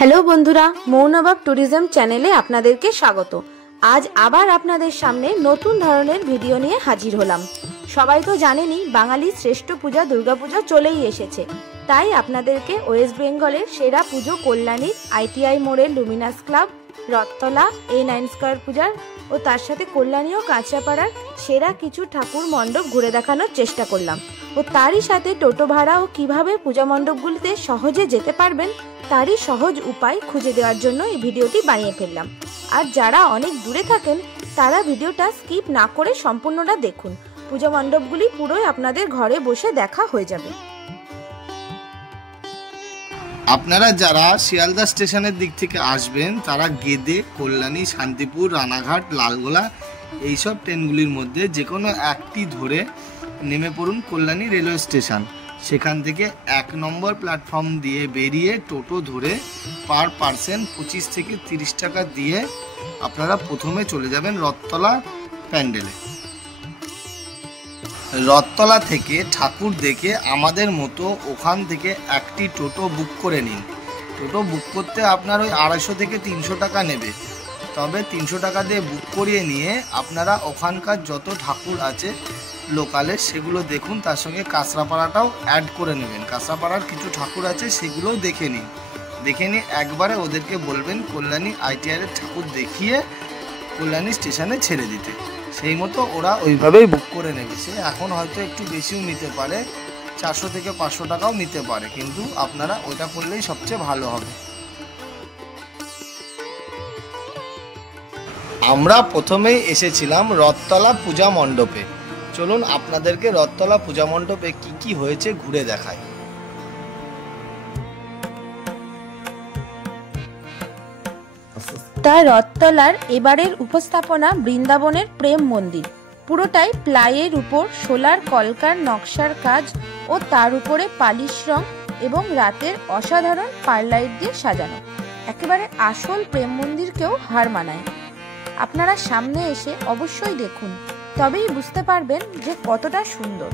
Hello বন্ধুরা, মৌনবাব tourism চ্যানেলে আপনাদেরকে স্বাগত। আজ আবার আপনাদের সামনে নতুন ধরনের ভিডিও নিয়ে হাজির হলাম। সবাই তো জানেনই বাঙালির শ্রেষ্ঠ পূজা দুর্গাপূজা চলেই এসেছে। তাই আপনাদেরকে ওয়েস্ট বেঙ্গলের সেরা পুজো কল্যাণীর ITI মোড়ের Luminous club, Rathtala, A9 square পূজার ও তার সাথে কল্যাণী ও কাঁচরাপাড়ার সেরা কিছু ঠাকুর মণ্ডপ ঘুরে দেখানোর চেষ্টা করলাম। ও তারই সাথে টোটো ভাড়া ও কীভাবে পূজা মণ্ডপগুলিতে সহজে যেতে পারবেন তারই সহজ উপায় খুঁজে দেওয়ার জন্য এই ভিডিওটি বানিয়ে ফেললাম। আর যারা অনেক দূরে থাকেন তারা ভিডিওটা স্কিপ না করে সম্পূর্ণটা দেখুন। পূজা মণ্ডপগুলি পুরোই আপনাদের ঘরে বসে দেখা হয়ে যাবে। আপনারা যারা শিয়ালদা স্টেশনের দিক থেকে আসবেন তারা গেদে, কল্যাণী, শান্তিপুর, রানাঘাট, লালগোলা এইসব ট্রেনগুলির মধ্যে যে কোনো একটি ধরে নেমে পড়ুন কল্যাণী রেলওয়ে স্টেশন। সেখান থেকে 1 নম্বর প্ল্যাটফর্ম দিয়ে বেরিয়ে টোটো ধরে পার পার্সন 25 থেকে 30 টাকা দিয়ে আপনারা প্রথমে চলে যাবেন রথতলা প্যান্ডেলে। রথতলা থেকে ঠাকুর দেখে আমাদের মতো ওখান থেকে একটি টোটো বুক করে নিন। টোটো বুক করতে আপনার ওই 250 থেকে 300 টাকা নেবে। তবে 300 টাকা দিয়ে বুক করিয়ে নিয়ে আপনারা ওখানকার যত ঠাকুর আছে লোকালে সেগুলো দেখুন, তার সঙ্গে কাঁচরাপাড়াটাও অ্যাড করে নেবেন। কাঁচরাপাড়ার কিছু ঠাকুর আছে সেগুলোও দেখে নিন। দেখে নিয়ে একবারে ওদেরকে বলবেন কল্যাণী ITI এর ঠাকুর দেখিয়ে কল্যাণী স্টেশনে ছেড়ে দিতে। সেই মতো ওরা ওইভাবেই বুক করে নেবে। সে এখন হয়তো একটু বেশিও নিতে পারে, 400 থেকে 500 টাকাও নিতে পারে, কিন্তু আপনারা ওইটা করলেই সবচেয়ে ভালো হবে। আমরা প্রথমেই এসেছিলাম রথতলা পূজা মণ্ডপে। চলুন আপনাদেরকে রথতলা পূজা মণ্ডপে কি কি হয়েছে ঘুরে দেখাই। তার রথতলার এবারের উপস্থাপনা বৃন্দাবনের প্রেম মন্দির। পুরোটাই প্লাইয়ের উপর সোলার কলকার নকশার কাজ ও তার উপরে পালিশ রং এবং রাতের অসাধারণ পারলাইট দিয়ে সাজানো। একেবারে আসল প্রেম মন্দিরকেও হার মানায়। আপনারা সামনে এসে অবশ্যই দেখুন, তবেই বুঝতে পারবেন যে কতটা সুন্দর।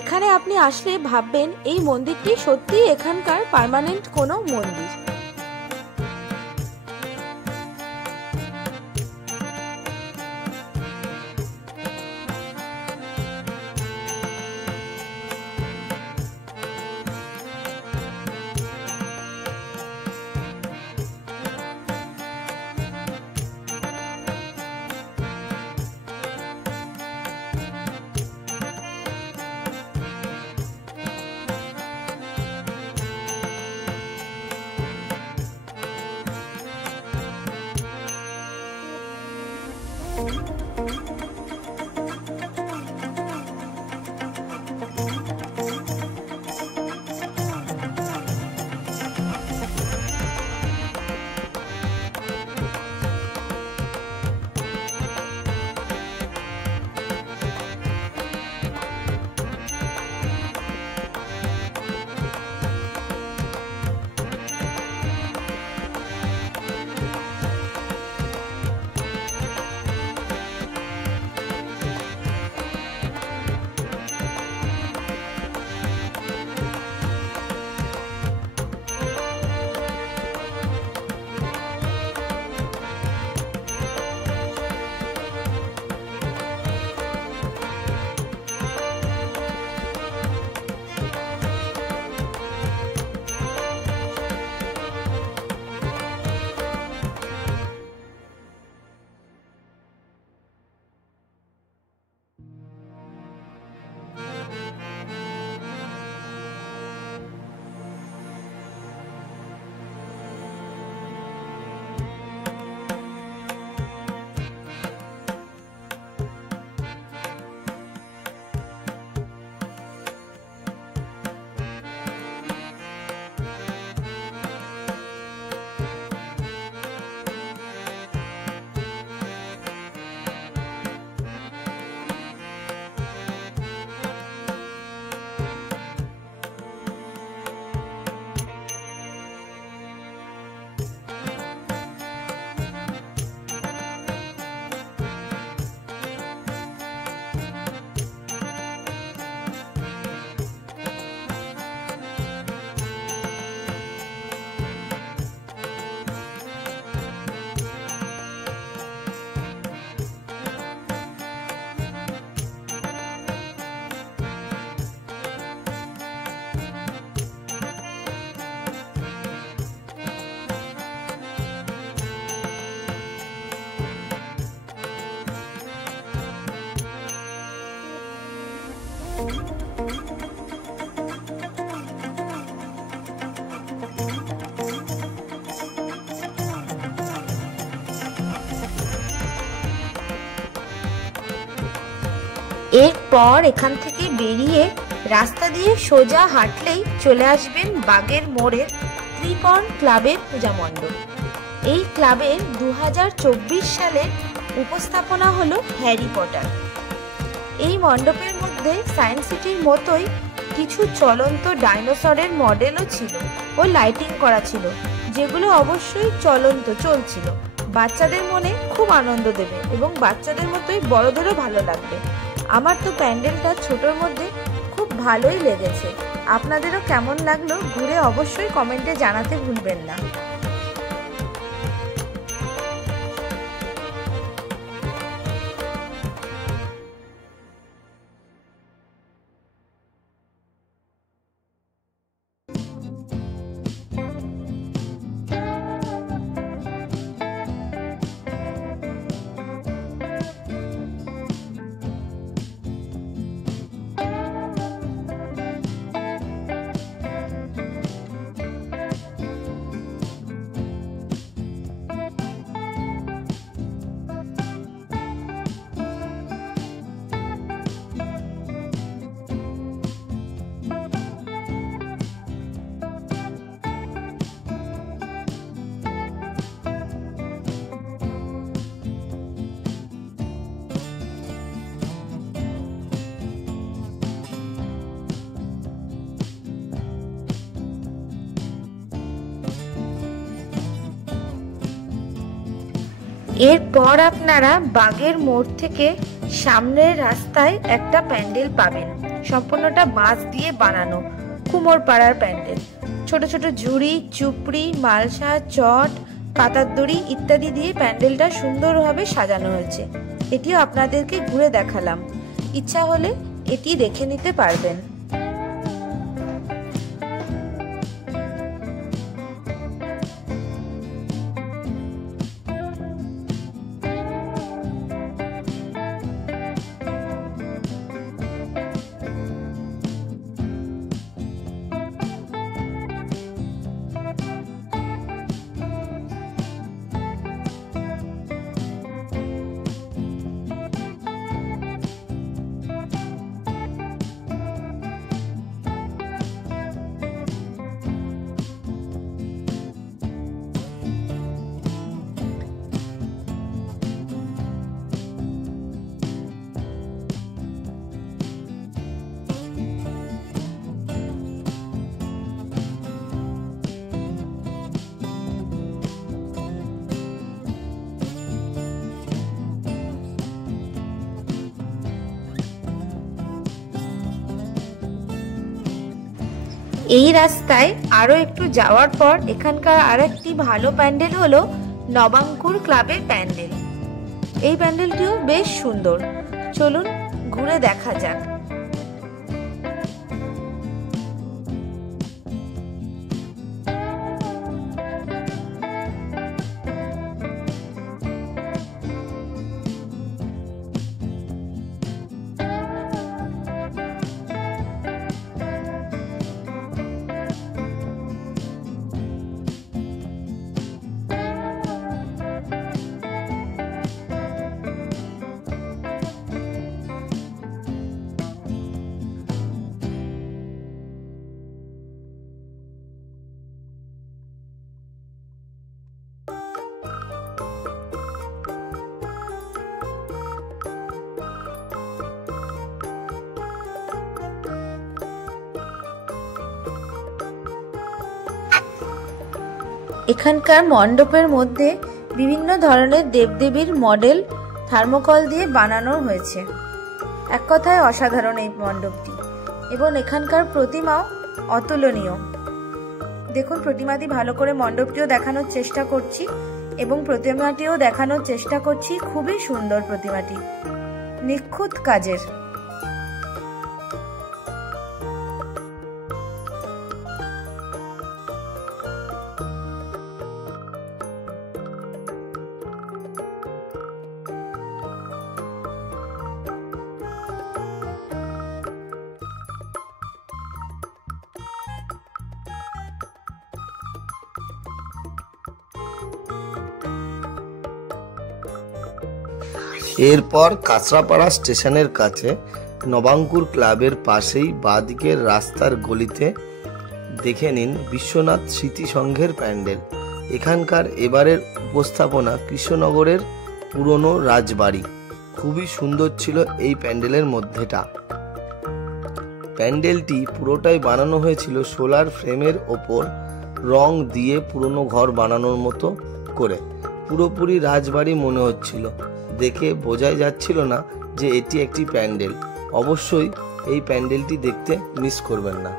এখানে আপনি আসলে ভাববেন এই মন্দিরটি সত্যিই এখানকার পার্মানেন্ট কোনো মন্দির। এরপর এখান থেকে বেরিয়ে রাস্তা দিয়ে সোজা হাঁটলেই চলে আসবেন বাগের মোড়ের ত্রিকোণ ক্লাবের পূজা মণ্ডপ। এই ক্লাবের 2024 সালের উপস্থাপনা হলো হ্যারি পটার। এই মণ্ডপের মধ্যে সায়েন্স সিটির মতোই কিছু চলন্ত ডাইনোসরের মডেলও ছিল ও লাইটিং করা ছিল, যেগুলো অবশ্যই চলছিল। বাচ্চাদের মনে খুব আনন্দ দেবে এবং বাচ্চাদের মতোই বড়দেরও ভালো লাগবে। আমার তো প্যান্ডেলটা ছোটোর মধ্যে খুব ভালোই লেগেছে। আপনাদেরও কেমন লাগলো ঘুরে অবশ্যই কমেন্টে জানাতে ভুলবেন না। এরপর আপনারা বাগের মোড় থেকে সামনের রাস্তায় একটা প্যান্ডেল পাবেন, সম্পূর্ণটা বাঁশ দিয়ে বানানো কুমোর পাড়ার প্যান্ডেল। ছোট ছোট ঝুড়ি, চুপড়ি, মালসা, চট, পাতার দড়ি ইত্যাদি দিয়ে প্যান্ডেলটা সুন্দরভাবে সাজানো হয়েছে। এটিও আপনাদেরকে ঘুরে দেখালাম, ইচ্ছা হলে এটি দেখে নিতে পারবেন। এই রাস্তায় আরো একটু যাওয়ার পর এখানকার আরেকটি ভালো প্যান্ডেল হলো নবাঙ্কুর ক্লাবের প্যান্ডেল। এই প্যান্ডেলটিও বেশ সুন্দর, চলুন ঘুরে দেখা যাক। এখানকার মণ্ডপের মধ্যে বিভিন্ন ধরনের দেবদেবীর মডেল থার্মোকল দিয়ে বানানো হয়েছে। এক কথায় অসাধারণ এই মণ্ডপটি, এবং এখানকার প্রতিমাও অতুলনীয়। দেখুন, প্রতিমাটি ভালো করে মণ্ডপটিও দেখানোর চেষ্টা করছি এবং প্রতিমাটিও দেখানোর চেষ্টা করছি। খুবই সুন্দর প্রতিমাটি, নিখুঁত কাজের। এরপর কাঁচরাপাড়া স্টেশনের কাছে নবাঙ্কুর ক্লাবের পাশেই বাঁদিকের রাস্তার গলিতে দেখে নিন বিশ্বনাথ স্মৃতি সংঘের প্যান্ডেল। এখানকার এবারের উপস্থাপনা কৃষ্ণনগরের পুরনো রাজবাড়ি। খুবই সুন্দর ছিল এই প্যান্ডেলের মধ্যেটা। প্যান্ডেলটি পুরোটাই বানানো হয়েছিল সোলার ফ্রেমের ওপর রং দিয়ে পুরনো ঘর বানানোর মতো করে। পুরোপুরি রাজবাড়ি মনে হচ্ছিল, দেখে বোঝাই যাচ্ছিল না যে এটি একটি প্যান্ডেল। অবশ্যই এই প্যান্ডেলটি দেখতে মিস করবেন না।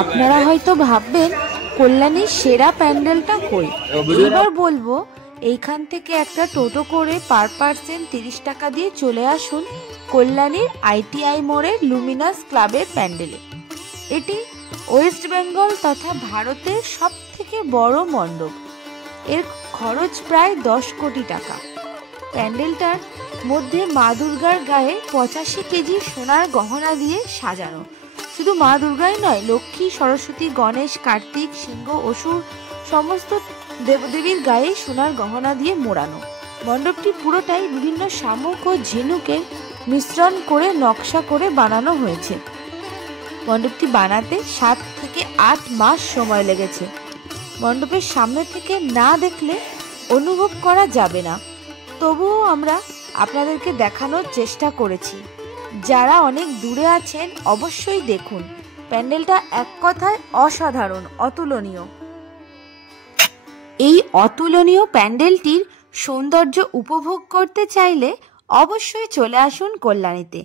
আপনারা হয়তো ভাববেন কল্যাণীর সেরা প্যান্ডেলটা কই। এবার বলবো এইখান থেকে একটা টোটো করে পার পার্সন 30 টাকা দিয়ে চলে আসুন কল্যাণীর ITI মোড়ের লুমিনাস ক্লাবের প্যান্ডেলে। এটি ওয়েস্ট বেঙ্গল তথা ভারতের সব থেকে বড় মণ্ডপ। এর খরচ প্রায় 10 কোটি টাকা। প্যান্ডেলটার মধ্যে মা দুর্গার গায়ে 85 কেজি সোনার গহনা দিয়ে সাজানো। শুধু মা দুর্গাই নয়, লক্ষ্মী, সরস্বতী, গণেশ, কার্তিক, সিংহ, অসুর সমস্ত দেবদেবীর গায়ে সোনার গহনা দিয়ে মোড়ানো। মণ্ডপটি পুরোটাই বিভিন্ন শামুক ও ঝিনুকের মিশ্রণ করে নকশা করে বানানো হয়েছে। মণ্ডপটি বানাতে 7 থেকে 8 মাস সময় লেগেছে। মণ্ডপের সামনে থেকে না দেখলে অনুভব করা যাবে না, তবুও আমরা আপনাদেরকে দেখানোর চেষ্টা করেছি। যারা অনেক দূরে আছেন অবশ্যই দেখুন। প্যান্ডেলটা এক কথায় অসাধারণ, অতুলনীয়। এই অতুলনীয় প্যান্ডেলটির সৌন্দর্য উপভোগ করতে চাইলে অবশ্যই চলে আসুন কল্যাণীতে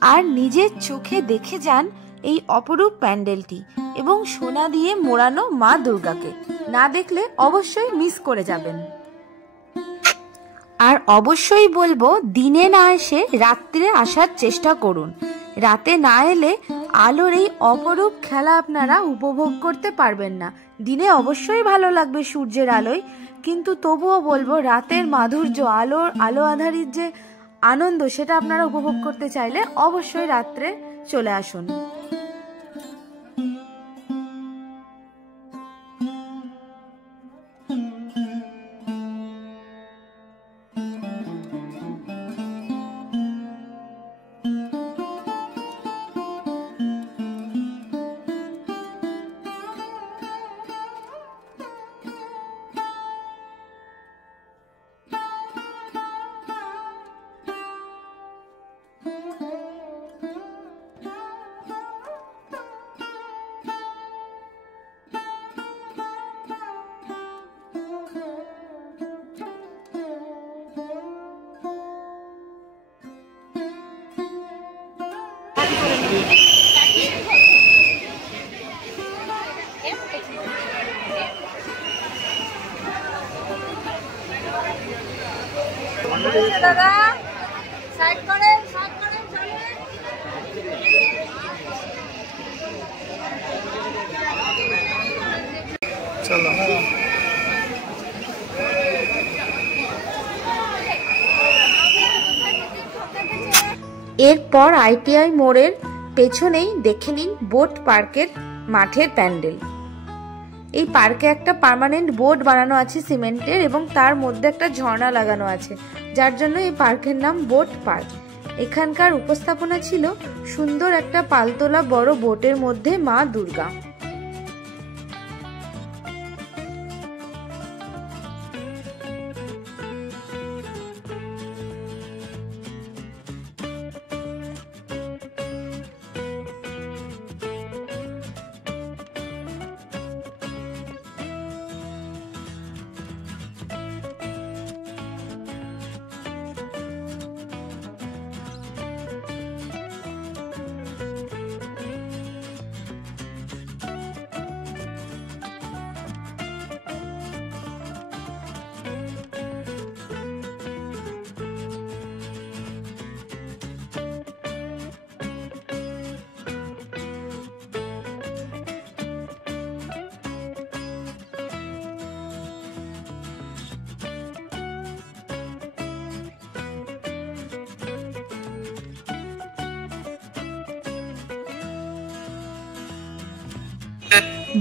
আর নিজের চোখে দেখে যান এই অপরূপ প্যান্ডেলটি এবং সোনা দিয়ে মোড়ানো মা দুর্গাকে। না দেখলে অবশ্যই মিস করে যাবেন। আর অবশ্যই বলবো দিনে না এসে রাত্রে আসার চেষ্টা করুন। রাতে না এলে আলোর এই অপরূপ খেলা আপনারা উপভোগ করতে পারবেন না। দিনে অবশ্যই ভালো লাগবে সূর্যের আলোয়, কিন্তু তবুও বলবো রাতের মাধুর্য, আলো আঁধারির যে আনন্দ, সেটা আপনারা উপভোগ করতে চাইলে অবশ্যই রাত্রে চলে আসুন। দাদা সাইড করে চলো। এরপর ITI মোড়ের পেছনেই দেখে নিন বোট পার্কের মাঠের প্যান্ডেল। এই পার্কে একটা পার্মানেন্ট বোর্ড বানানো আছে সিমেন্টের এবং তার মধ্যে একটা ঝর্ণা লাগানো আছে, যার জন্য এই পার্কের নাম বোট পার্ক। এখানকার উপস্থাপনা ছিল সুন্দর একটা পালতোলা বড় বোটের মধ্যে মা দুর্গা।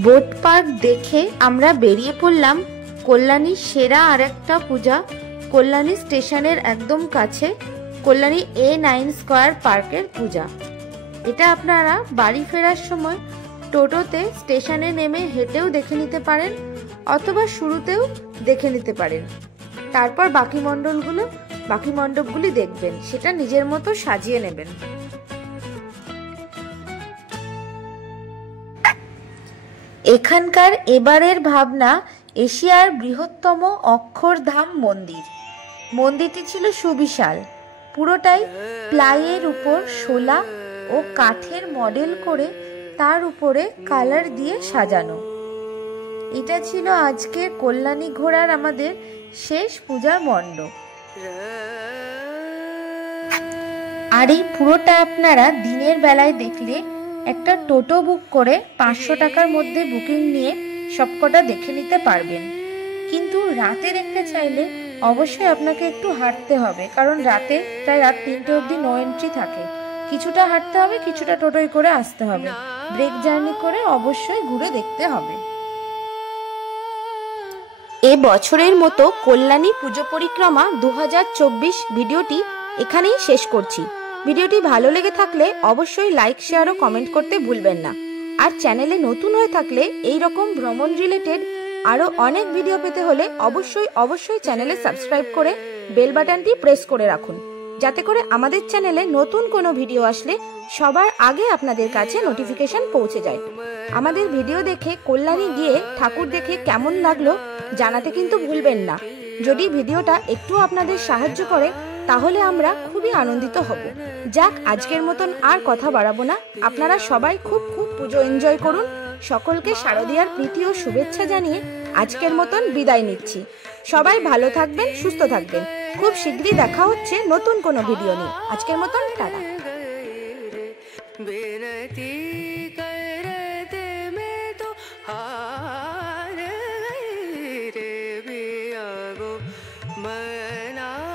বোট পার্ক দেখে আমরা বেরিয়ে পড়লাম কল্যাণীর সেরা আরেকটা পূজা, কল্যাণী স্টেশনের একদম কাছে কল্যাণী A9 স্কয়ার পার্কের পূজা। এটা আপনারা বাড়ি ফেরার সময় টোটোতে স্টেশনে নেমে হেঁটেও দেখে নিতে পারেন, অথবা শুরুতেও দেখে নিতে পারেন। তারপর বাকি মণ্ডপগুলি দেখবেন, সেটা নিজের মতো সাজিয়ে নেবেন। এখানকার এবারের ভাবনা এশিয়ার বৃহত্তম অক্ষরধাম মন্দির। মন্দিরটি ছিল সুবিশাল, পুরোটাই প্লাইয়ের উপর শোলা ও কাঠের মডেল করে তার উপরে কালার দিয়ে সাজানো। এটা ছিল আজকের কল্যাণী ঘোরার আমাদের শেষ পূজার মণ্ডপ। আর এই পুরোটা আপনারা দিনের বেলায় দেখলে একটা টোটো বুক করে 500 টাকার মধ্যে বুকিং নিয়ে সবকটা দেখে নিতে পারবেন। কিন্তু রাতে দেখতে চাইলে অবশ্যই আপনাকে একটু হাঁটতে হবে, কারণ রাতে প্রায় রাত 3টে অবধি নো এন্ট্রি থাকে। কিছুটা হাঁটতে হবে, কিছুটা টোটোয় করে আসতে হবে। ব্রেক জার্নি করে অবশ্যই ঘুরে দেখতে হবে। এ বছরের মতো কল্যাণী পুজো পরিক্রমা 2024 ভিডিওটি এখানেই শেষ করছি। ভিডিওটি ভালো লেগে থাকলে অবশ্যই লাইক, শেয়ার ও কমেন্ট করতে ভুলবেন না। আর চ্যানেলে নতুন হয়ে থাকলে এই রকম ভ্রমণ রিলেটেড আরো অনেক ভিডিও পেতে হলে অবশ্যই চ্যানেলে সাবস্ক্রাইব করে বেল বাটনটি প্রেস করে রাখুন, যাতে করে আমাদের চ্যানেলে নতুন কোনো ভিডিও আসলে সবার আগে আপনাদের কাছে নোটিফিকেশন পৌঁছে যায়। আমাদের ভিডিও দেখে কল্যাণী গিয়ে ঠাকুর দেখে কেমন লাগলো জানাতে কিন্তু ভুলবেন না। যদি ভিডিওটা একটু আপনাদের সাহায্য করে তাহলে আমরা খুবই আনন্দিত হব। যাক, আজকের মতন আর কথা বাড়াবো না। আপনারা সবাই খুব পুজো এনজয় করুন। সকলকে শারদীয়ার প্রীতি ও শুভেচ্ছা জানিয়ে আজকের মতন বিদায় নিচ্ছি। সবাই ভালো থাকবেন, সুস্থ থাকবেন। খুব শীঘ্রই দেখা হচ্ছে নতুন কোনো ভিডিও নিয়ে। আজকের মতন টাটা। मना